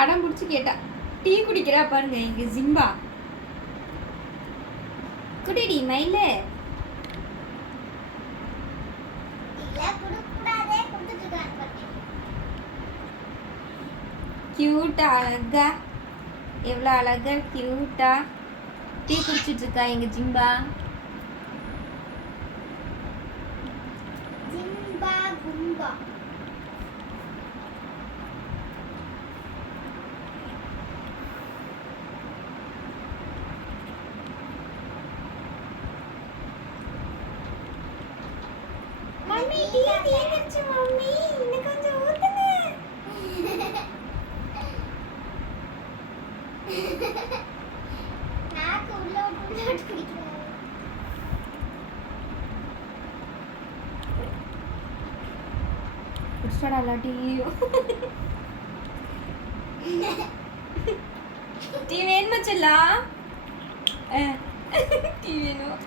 அடம் பிடிச்சி கேட்டா டீ குடிக்கிறா பாருங்க எங்க ஜிம்பா. குடிடி மயில. கியூட்டா அழகா, எவ்வளோ அழகா கியூட்டா டீ குடிச்சிட்டு இருக்கா எங்க ஜிம்பா. ஜிம்பா கும்பா. மம்மி டீ தீர்ந்துச்சு மம்மி, இன்னும் கொஞ்சம் ஊத்துங்க. நாக்கு உள்ள குடிக்கிறேன். குடிச்சாடா டீயும். டீ வேணுமா செல்லா? டீ வேணும்.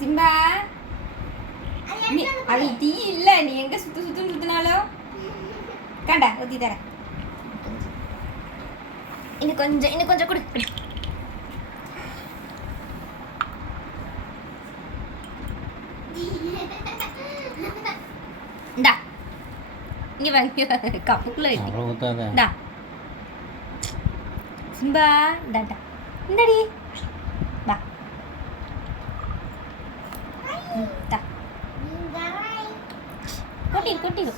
சிம்பா அது டீ இல்ல, நீ எங்க சுத்தினாலும் காண்டா ஊத்தி தர. இன்னும் கொஞ்சம் குடு. இந்தா இங்க வாங்க கப்புக்குள்ள இந்தா சிம்பா. இந்தாடா இந்தடி வா. கொட்டிடு.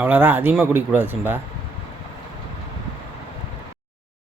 அவ்வளோதான், அதிகமாக குடிக்கக்கூடாது சிம்பா.